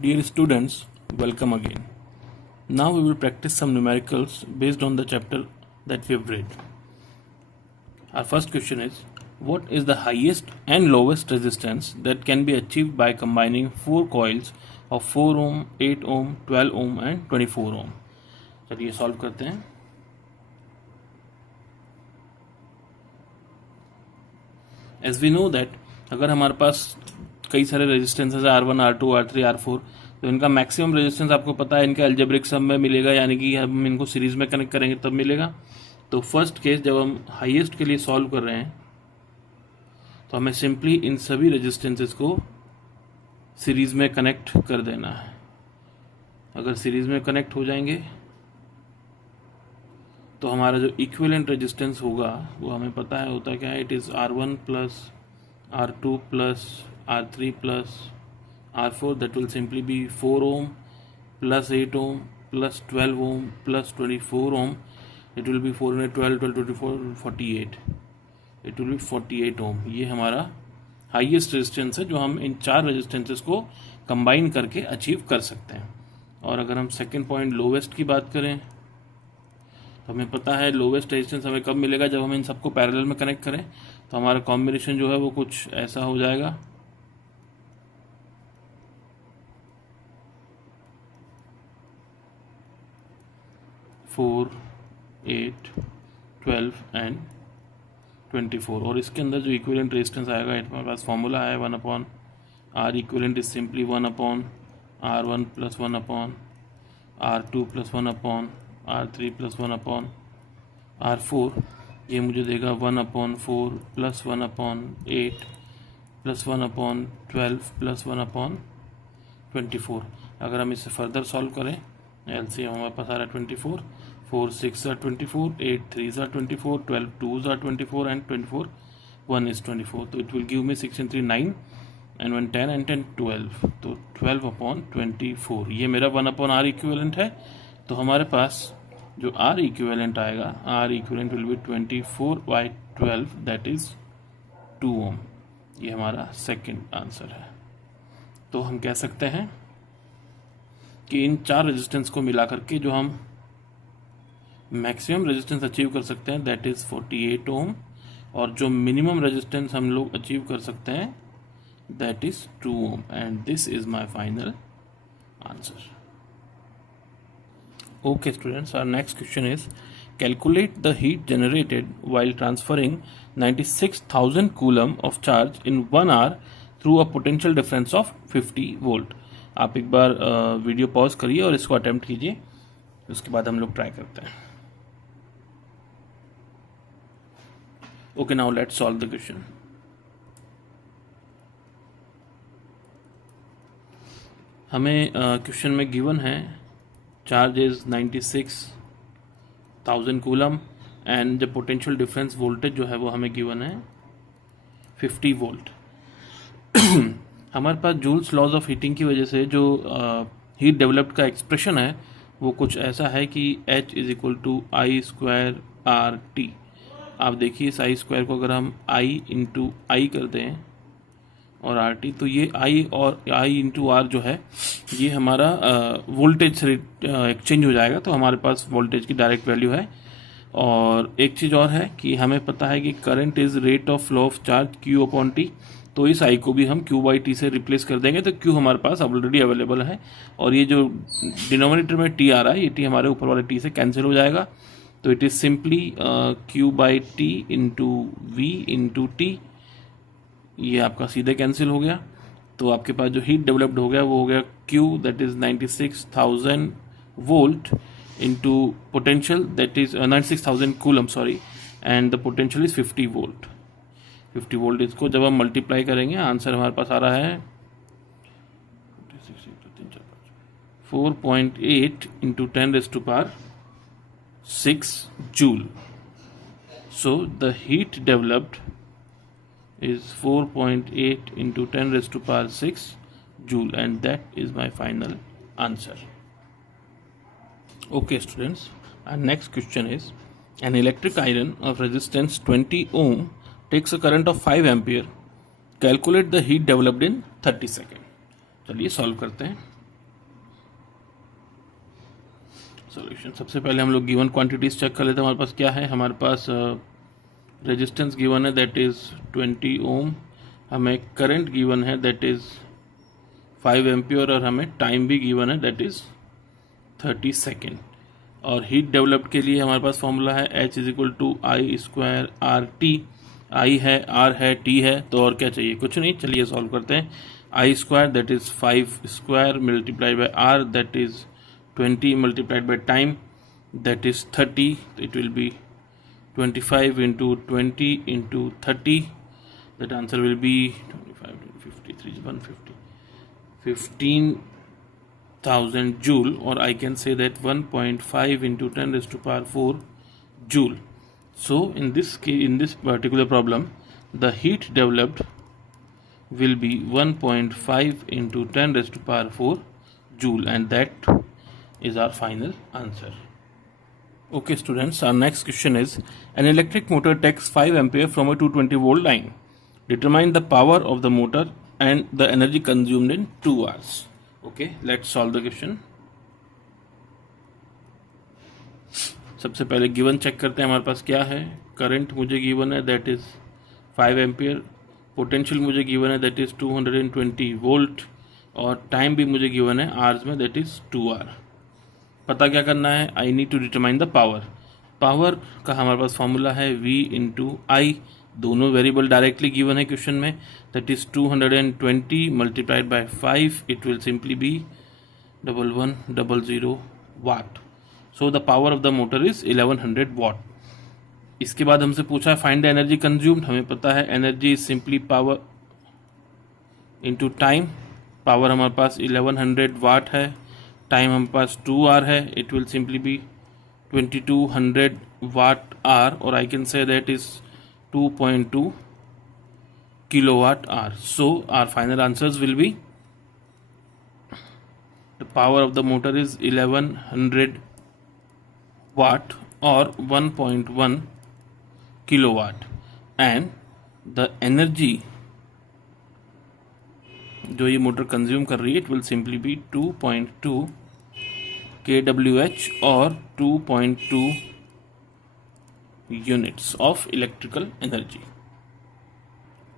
Dear students, welcome again. Now we will practice some numericals based on the chapter that we have read. Our first question is, what is the highest and lowest resistance that can be achieved by combining 4 coils of 4 ohm, 8 ohm, 12 ohm and 24 ohm? चलिए solve करते हैं. As we know that अगर हमारे पास कई सारे resistances है R1, R2, R3, R4, तो इनका मैक्सिमम रेजिस्टेंस आपको पता है इनका अलजेब्रिक सम में मिलेगा, यानी कि हम इनको सीरीज में कनेक्ट करेंगे तब मिलेगा. तो फर्स्ट केस जब हम हाईएस्ट के लिए सॉल्व कर रहे हैं तो हमें सिंपली इन सभी रेजिस्टेंसेस को सीरीज में कनेक्ट कर देना है. अगर सीरीज में कनेक्ट हो जाएंगे तो हमारा जो इक्विवेलेंट रेजिस्टेंस होगा वो हमें पता है होता क्या है. It is R1 plus R2 plus R3 plus R4. That will simply be 4 ohm plus 8 ohm plus 12 ohm plus 24 ohm. It will be 4 में 12, 24, 48. It will be 48 ohm. ये हमारा हाईएस्ट रेजिस्टेंस है जो हम इन 4 रेजिस्टेंसेस को कंबाइन करके achieve कर सकते हैं. और अगर हम सेकेंड पॉइंट लोवेस्ट की बात करें तो हमें पता है लोवेस्ट रेजिस्टेंस हमें कब मिलेगा, जब हम इन सबको पैरेलल में कनेक्ट करें. तो हमारा कॉम्बिनेशन जो है वो कुछ ऐसा हो जाएगा. Four, 8, 12 and 24. और इसके अंदर जो इक्विवेलेंट रेजिस्टेंस आएगा, हमारे पास फॉर्मूला है 1/R equivalent is simply 1/R1 plus 1/R2 plus 1/R3 plus 1/R4. ये मुझे देगा 1/4 प्लस 1/8 प्लस 1/12 प्लस 1/24. अगर हम इसे फर्दर सॉल्व करें एलसीएम हमारे पास आ रहा है 24. 4 6 are 24, 8 3 are 24, 12 2s are 24 and 24 1 is 24. तो it will give me 6 and 3 9 and 1 10 and 10 12. तो 12/24 ये मेरा 1/R इक्विवेलेंट है. तो हमारे पास जो R इक्विवेलेंट आएगा, R equivalent will be 24/12 that is 2 ओम. ये हमारा सेकंड आंसर है. तो हम कह सकते हैं कि इन 4 रेजिस्टेंस को मिला करके जो हम मैक्सिमम रेजिस्टेंस अचीव कर सकते हैं दैट इज 48 ओम, और जो मिनिमम रेजिस्टेंस हम लोग अचीव कर सकते हैं that is 2 ohm. And this is my final answer. Okay students, our next question is, calculate the heat generated while transferring 96,000 coulomb of charge in 1 hour through a potential difference of 50 volt. आप एक बार video pause करिए और इसको attempt कीजिए, उसके बाद हम लोग ट्राई करते हैं. Okay, now let's solve the question. हमें क्वेश्चन में गिवन है charge is 96,000 coulomb and the potential difference voltage जो है वो हमें गिवन है 50 वोल्ट. हमारे पास जूल्स लॉज ऑफ हीटिंग की वजह से जो हीट डेवलप्ड का एक्सप्रेशन है वो कुछ ऐसा है कि H is equal to I² RT. आप देखिए इस I² को अगर हम I इंटू आई कर दें और RT, तो ये I और I इंटू R जो है ये हमारा वोल्टेज से एक्सचेंज हो जाएगा. तो हमारे पास वोल्टेज की डायरेक्ट वैल्यू है. और एक चीज़ और है कि हमें पता है कि current is rate of flow of charge Q/T. तो इस I को भी हम Q/T से रिप्लेस कर देंगे तो Q हमारे पास ऑलरेडी अवेलेबल है. और ये जो डिनोमिनेटर में T आ रहा है ये T हमारे ऊपर वाले T से कैंसिल हो जाएगा. तो it is simply Q/T into V into T. ये आपका सीधे कैंसिल हो गया. तो आपके पास जो हीट डेवलप्ड हो गया वो हो गया Q that is 96,000 volt into potential that is 96,000 coulomb sorry, and the potential is 50 volt. 50 volt इसको जब हम मल्टीप्लाई करेंगे आंसर हमारे पास आ रहा है 4.8 into 10⁻⁶ joule. So the heat developed is 4.8 into 10⁻⁶ joule, and that is my final answer. Okay students, our next question is, an electric iron of resistance 20 ohm takes a current of 5 ampere. Calculate the heat developed in 30 seconds. चलिए solve करते हैं. Solution. सबसे पहले हम लोग given quantities check कर लेते हैं। हमारे पास क्या है, हमारे पास रेजिस्टेंस गिवन है दैट इज़ 20 ओम, हमें करंट गिवन है दैट इज़ 5 एम्पियर और हमें टाइम भी गिवन है दैट इज़ 30 सेकेंड। और हीट डेवलप्ड के लिए हमारे पास फॉर्मूला है H is equal to I square R T. I है, आर है, टी है, तो और क्या चाहिए, कुछ नहीं। चलिए सॉल्व करते हैं। I square that is 5 square multiplied by R that is 20 multiplied by time that is 30, it will be 25 into 20 into 30, that answer will be 25 into 53 is 150, 15,000 joule, or I can say that 1.5 into 10 raised to power 4 joule. So in this case, in this particular problem, the heat developed will be 1.5 into 10 raised to power 4 joule, and that is our final answer. Okay students, our next question is, an electric motor takes 5 ampere from a 220 volt line. Determine the power of the motor and the energy consumed in 2 hours. Okay, let's solve the question. सबसे पहले given check करते हैं। हमारे पास क्या है, current मुझे given है that is 5 ampere, potential मुझे गिवन है दैट इज़ 220 वोल्ट, और टाइम भी मुझे गिवन है आवर्स में दैट इज़ 2 आवर। पता क्या करना है, I need to determine the power. Power का हमारे पास फॉर्मूला है V इंटू आई, दोनों वेरिएबल डायरेक्टली गिवन है क्वेश्चन में, that is 220 multiplied by 5, it will simply be 1100 watt. So the power of the motor is 1100 watt. इसके बाद हमसे पूछा है फाइंड द एनर्जी कंज्यूम्ड। हमें पता है energy is simply power into time. Power हमारे पास 1100 वाट है, टाइम हमारे पास 2 आवर है, it will simply be 2200 watt hour, और I can say that is 2.2 kilowatt hour. So our final answers will be, the power of the motor is 1100 watt or 1.1 kilowatt, and the energy जो ये motor consume कर रही है it will simply be 2.2 kWh और 2.2 units of electrical energy.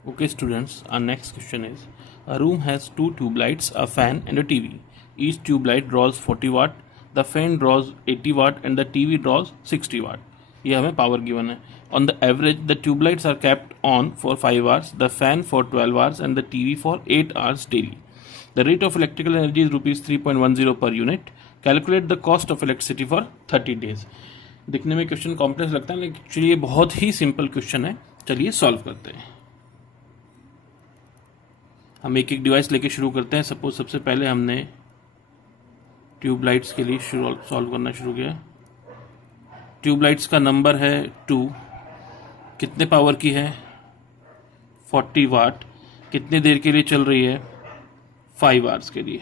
Okay students, our next question is, a room has 2 tube lights, a fan and a TV. Each tube light draws 40 watt, the fan draws 80 watt and the TV draws 60 watt. ये हमें power given है। On the average, the tube lights are kept on for 5 hours, the fan for 12 hours and the TV for 8 hours daily. The rate of electrical energy is rupees 3.10 per unit. Calculate the cost of electricity for 30 days. दिखने में question complex लगता है, लेकिन actually ये बहुत ही simple question है। चलिए solve करते हैं। हम एक एक डिवाइस लेके शुरू करते हैं। सपोज सबसे पहले हमने ट्यूब लाइट्स के लिए सॉल्व करना शुरू किया। ट्यूब लाइट्स का नंबर है 2, कितने पावर की है 40 वाट, कितने देर के लिए चल रही है 5 आवर्स के लिए।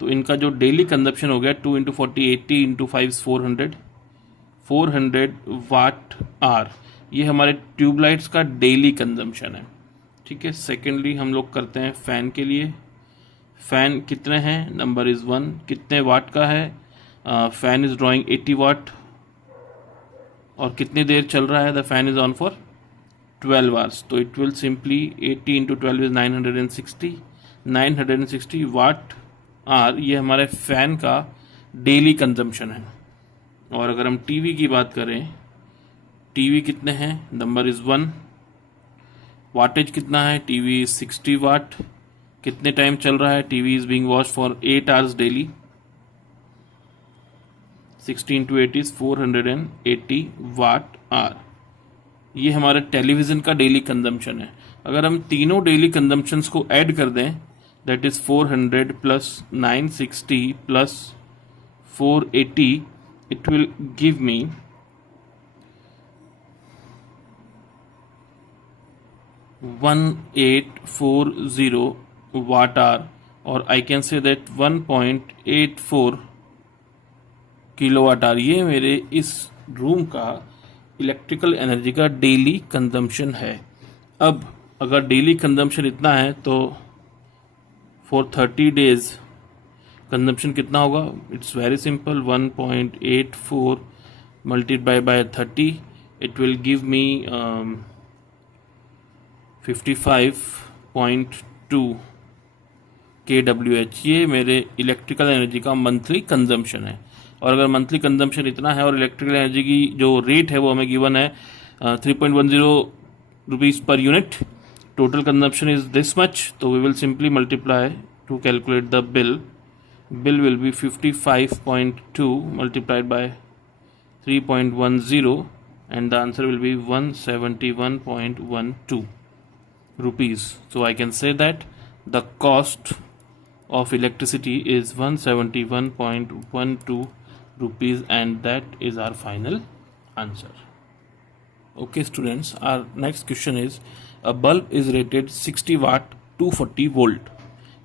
तो इनका जो डेली कंजप्शन हो गया 2 इंटू 40 80 इंटू 5 400 वाट आवर, ये हमारे ट्यूब लाइट्स का डेली कंजम्पशन है। ठीक है। सेकेंडली हम लोग करते हैं फ़ैन के लिए। फ़ैन कितने हैं, नंबर इज़ 1, कितने वाट का है, फ़ैन इज़ ड्राइंग 80 वाट, और कितनी देर चल रहा है, the fan is on for 12 hours. तो it will simply 80 into 12 is 960 watt hour, ये हमारे फ़ैन का डेली कंजम्पशन है। और अगर हम टीवी की बात करें, टीवी कितने हैं, नंबर इज़ 1, वाटेज कितना है, टीवी इज़ 60 वाट, कितने टाइम चल रहा है, TV is being watched for 8 hours daily, 16 into 8 is 480 watt hour. ये हमारे टेलीविज़न का डेली कंजम्पशन है। अगर हम तीनों डेली कंजम्पशंस को ऐड कर दें, that is 400 plus 960 plus 480, it will give me 1840 watt hour, और I can say that 1.84 kilowatt hour, ये मेरे इस रूम का इलेक्ट्रिकल एनर्जी का डेली कंजम्पशन है। अब अगर डेली कंजम्पशन इतना है तो फॉर 30 डेज कंजम्पशन कितना होगा, it's very simple, 1.84 multiply by 30, it will give me 55.2 kWh। ये मेरे इलेक्ट्रिकल एनर्जी का मंथली कंजम्पशन है। और अगर मंथली कंजम्पशन इतना है और इलेक्ट्रिकल एनर्जी की जो रेट है वो हमें गिवन है 3.10 rupees per unit, total consumption is this much, तो we will simply multiply to calculate the bill will be 55.2 multiplied by 3.10 and the answer will be 171.12 rupees. So I can say that the cost of electricity is 171.12 rupees and that is our final answer. Okay students, our next question is, a bulb is rated 60 watt 240 volt.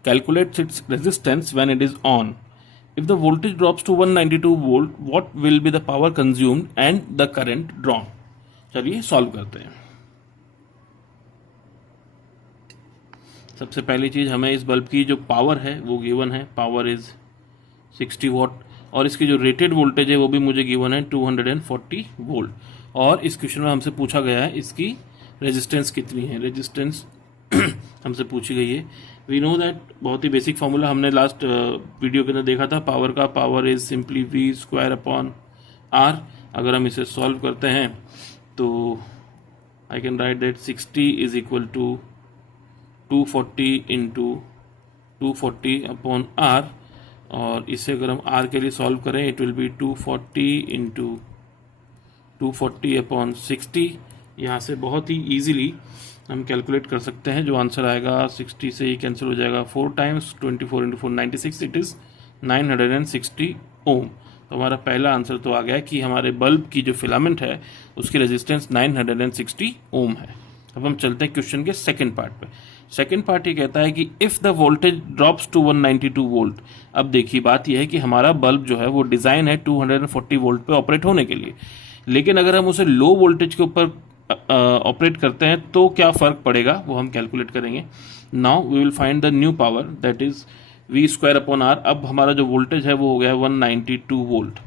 Calculate its resistance when it is on. If the voltage drops to 192 volt, what will be the power consumed and the current drawn? चलिए solve करते हैं। सबसे पहली चीज, हमें इस bulb की जो पावर है वो गिवन है, पावर इज 60 वॉट, और इसकी जो रेटेड वोल्टेज है वो भी मुझे गिवन है 240 वोल्ट। और इस क्वेश्चन में हमसे पूछा गया है इसकी रेजिस्टेंस कितनी है। रेजिस्टेंस हमसे पूछी गई है। वी नो दैट, बहुत ही बेसिक फॉर्मूला हमने लास्ट वीडियो के अंदर देखा था पावर का, power is simply V square upon R. अगर हम इसे सॉल्व करते हैं तो I can write that 60 is equal to 240 into 240 upon R, और इसे अगर हम आर के लिए सॉल्व करें it will be 240 into 240 upon 60। यहाँ से बहुत ही ईजिली हम कैलकुलेट कर सकते हैं। जो आंसर आएगा 60 से ही कैंसिल हो जाएगा 4 टाइम्स, 24 इंटू 4 96, इट इज़ 960 ओम। तो हमारा पहला आंसर तो आ गया कि हमारे बल्ब की जो फिलामेंट है उसकी रेजिस्टेंस 960 ओम है। अब हम चलते हैं क्वेश्चन के सेकंड पार्ट पे। सेकंड पार्ट ये कहता है कि if the voltage drops to 192 volt. अब देखिए बात यह है कि हमारा बल्ब जो है वो डिज़ाइन है 240 वोल्ट पे ऑपरेट होने के लिए, लेकिन अगर हम उसे लो वोल्टेज के ऊपर ऑपरेट करते हैं तो क्या फ़र्क पड़ेगा वो हम कैलकुलेट करेंगे। Now we will find the new power that is V square upon R. अब हमारा जो वोल्टेज है वो हो गया 192 volt,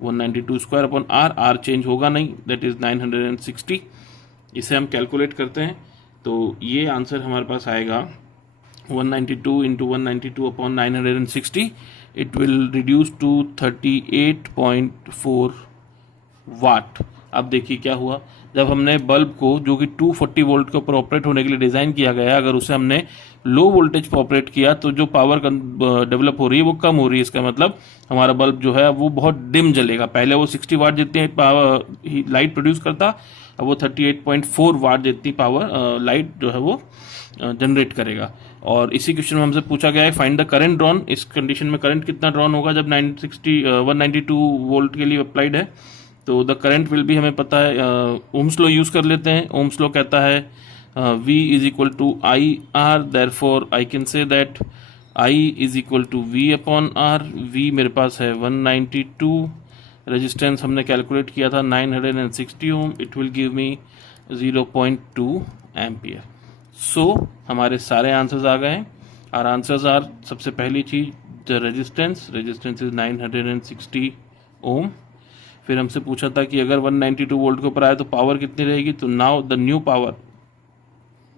192 square upon R, R change होगा नहीं, दैट इज़ 960। इसे हम कैलकुलेट करते हैं तो ये आंसर हमारे पास आएगा 192 into 192 upon 960, it will reduce to 38.4 watt. अब देखिए क्या हुआ, जब हमने बल्ब को जो कि 240 वोल्ट के ऊपर ऑपरेट होने के लिए डिज़ाइन किया गया है, अगर उसे हमने लो वोल्टेज पर ऑपरेट किया तो जो पावर डेवलप हो रही है वो कम हो रही है। इसका मतलब हमारा बल्ब जो है वो बहुत डिम जलेगा। पहले वो 60 वाट जितनी पावर लाइट प्रोड्यूस करता, अब वो 38.4 वाट जितनी पावर लाइट जो है वो जनरेट करेगा। और इसी क्वेश्चन में हमसे पूछा गया है फाइंड द करंट ड्रॉन। इस कंडीशन में करंट कितना ड्रॉन होगा जब 192 वोल्ट के लिए अप्लाइड है। तो द करंट विल भी हमें पता है, ओम्स लॉ यूज़ कर लेते हैं। ओम्स लॉ कहता है V is equal to I R, therefore I can say that I is equal to V upon R. V मेरे पास है 192, रेजिस्टेंस हमने कैलकुलेट किया था 960 ohm, it will give me 0.2 ampere. So हमारे सारे आंसर्स आ गए हैं। आर आंसर्स आर, सबसे पहली चीज द रेजिस्टेंस इज 960 ओम। फिर हमसे पूछा था कि अगर 192 वोल्ट के ऊपर आए तो पावर कितनी रहेगी, तो now the new power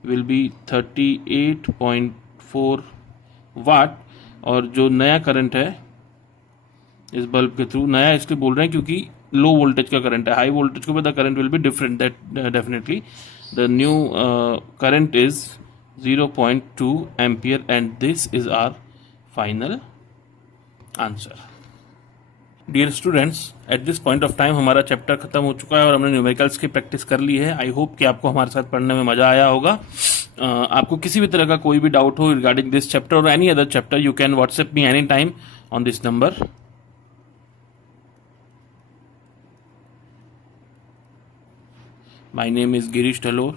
will be 38.4 वाट। और जो नया करंट है इस बल्ब के थ्रू, नया इसलिए बोल रहे हैं क्योंकि लो वोल्टेज का करंट है, हाई वोल्टेज के ऊपर the current will be different, that definitely the new current is 0.2 ampere and this is our final answer. Dear students, at this point of time हमारा चैप्टर खत्म हो चुका है और हमने न्यूमेरिकल्स की प्रैक्टिस कर ली है। आई होप कि आपको हमारे साथ पढ़ने में मजा आया होगा। आपको किसी भी तरह का कोई भी डाउट हो रिगार्डिंग दिस चैप्टर और any other chapter, you can WhatsApp me any time on this number. My name is Girish Talor.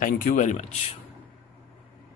Thank you very much.